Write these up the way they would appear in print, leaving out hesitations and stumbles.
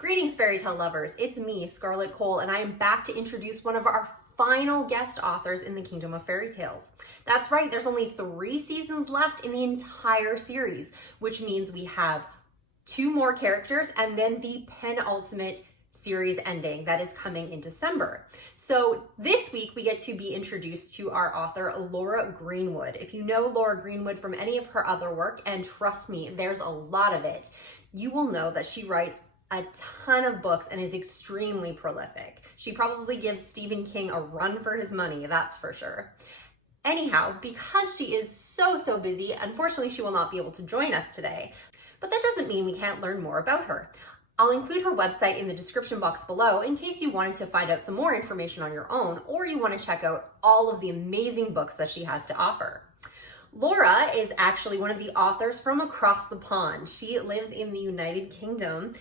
Greetings, fairy tale lovers. It's me, Scarlett Cole, and I am back to introduce one of our final guest authors in the Kingdom of Fairytales. That's right, there's only 3 seasons left in the entire series, which means we have 2 more characters and then the penultimate series ending that is coming in December. So this week we get to be introduced to our author, Laura Greenwood. If you know Laura Greenwood from any of her other work, and trust me, there's a lot of it, you will know that she writes a ton of books and is extremely prolific. She probably gives Stephen King a run for his money, that's for sure. Anyhow, because she is so busy, unfortunately she will not be able to join us today. But that doesn't mean we can't learn more about her. I'll include her website in the description box below in case you wanted to find out some more information on your own, or you want to check out all of the amazing books that she has to offer. Laura is actually one of the authors from across the pond. She lives in the United Kingdom,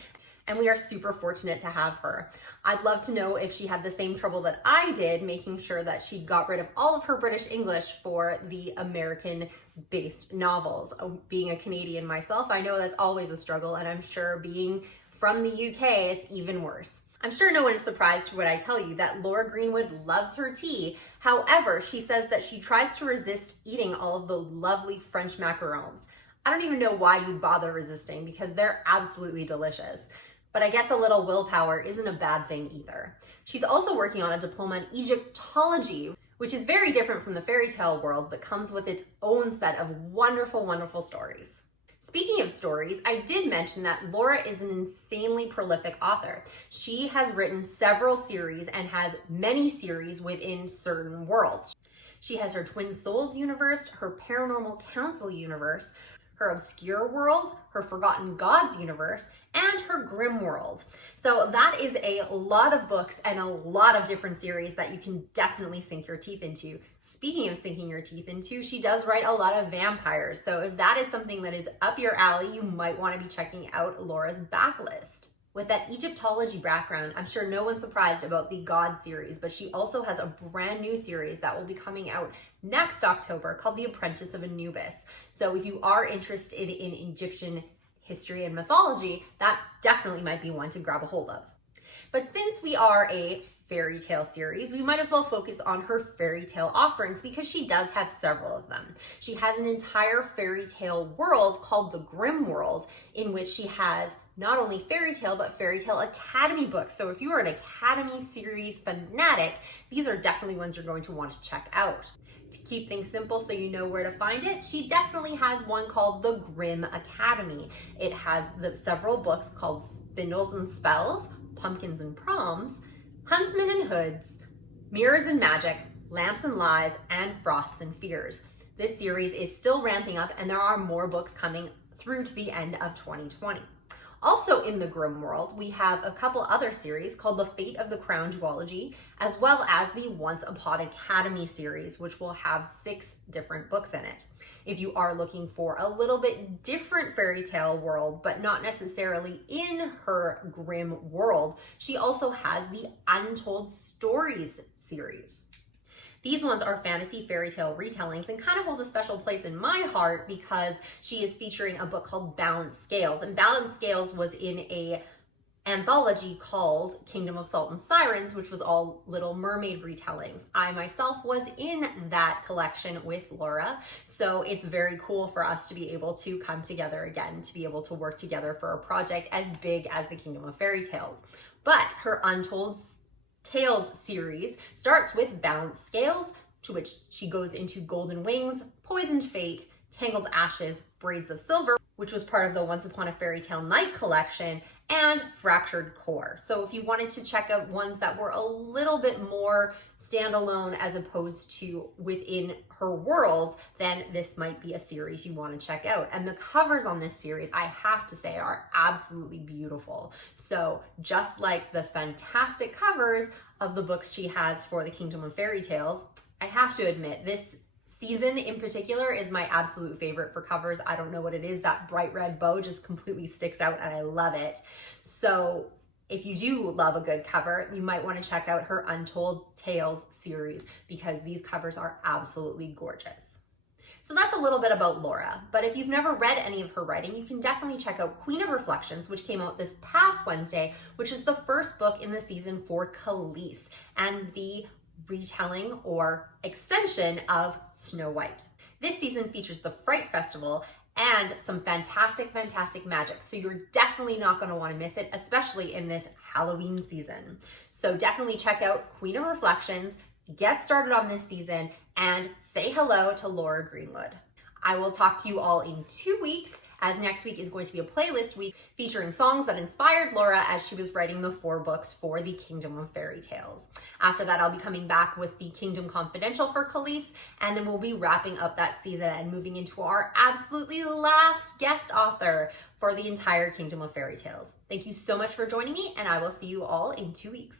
and we are super fortunate to have her. I'd love to know if she had the same trouble that I did, making sure that she got rid of all of her British English for the American-based novels. Being a Canadian myself, I know that's always a struggle, and I'm sure being from the UK, it's even worse. I'm sure no one is surprised when I tell you that Laura Greenwood loves her tea. However, she says that she tries to resist eating all of the lovely French macarons. I don't even know why you'd bother resisting because they're absolutely delicious. But I guess a little willpower isn't a bad thing either. She's also working on a diploma in Egyptology, which is very different from the fairy tale world, but comes with its own set of wonderful stories. Speaking of stories, I did mention that Laura is an insanely prolific author. She has written several series and has many series within certain worlds. She has her Twin Souls universe, her Paranormal Council universe, her Obscure World, her Forgotten Gods universe, and her Grim World. So that is a lot of books and a lot of different series that you can definitely sink your teeth into. Speaking of sinking your teeth into, she does write a lot of vampires. So if that is something that is up your alley, you might want to be checking out Laura's Backlist. With that Egyptology background, I'm sure no one's surprised about the God series, but she also has a brand new series that will be coming out next October called The Apprentice of Anubis. So if you are interested in Egyptian history and mythology, that definitely might be one to grab a hold of. But since we are a fairy tale series, we might as well focus on her fairy tale offerings because she does have several of them. She has an entire fairy tale world called the Grim World, in which she has not only fairy tale, but fairy tale academy books. So if you are an academy series fanatic, these are definitely ones you're going to want to check out. To keep things simple so you know where to find it, she definitely has one called The Grim Academy. It has several books called Spindles and Spells, Pumpkins and Proms, Huntsmen and Hoods, Mirrors and Magic, Lamps and Lies, and Frosts and Fears. This series is still ramping up and there are more books coming through to the end of 2020. Also in the Grim World, we have a couple other series called The Fate of the Crown Duology, as well as the Once Upon Academy series, which will have 6 different books in it. If you are looking for a little bit different fairy tale world, but not necessarily in her Grim World, she also has the Untold Stories series. These ones are fantasy fairy tale retellings and kind of hold a special place in my heart because she is featuring a book called Balanced Scales. And Balanced Scales was in a anthology called Kingdom of Salt and Sirens, which was all Little Mermaid retellings. I myself was in that collection with Laura, so it's very cool for us to be able to come together again, to be able to work together for a project as big as the Kingdom of Fairytales. But her Untold Tales series starts with Balanced Scales, to which she goes into Golden Wings, Poisoned Fate, Tangled Ashes, Braids of Silver, which was part of the Once Upon a Fairy Tale Night collection, and Fractured Core. So if you wanted to check out ones that were a little bit more standalone as opposed to within her world, then this might be a series you want to check out. And the covers on this series, I have to say, are absolutely beautiful. So just like the fantastic covers of the books she has for the Kingdom of Fairytales, I have to admit, this season in particular is my absolute favorite for covers. I don't know what it is, that bright red bow just completely sticks out and I love it. So if you do love a good cover, you might want to check out her Untold Tales series because these covers are absolutely gorgeous. So that's a little bit about Laura, but if you've never read any of her writing, you can definitely check out Queen of Reflections, which came out this past Wednesday, which is the first book in the season for Khalees and the retelling or extension of Snow White. This season features the Fright Festival and some fantastic magic. So you're definitely not going to want to miss it, especially in this Halloween season. So definitely check out Queen of Reflections, get started on this season, and say hello to Laura Greenwood. I will talk to you all in 2 weeks, as next week is going to be a playlist week featuring songs that inspired Laura as she was writing the 4 books for the Kingdom of Fairytales. After that, I'll be coming back with the Kingdom Confidential for Khalees, and then we'll be wrapping up that season and moving into our absolutely last guest author for the entire Kingdom of Fairytales. Thank you so much for joining me, and I will see you all in 2 weeks.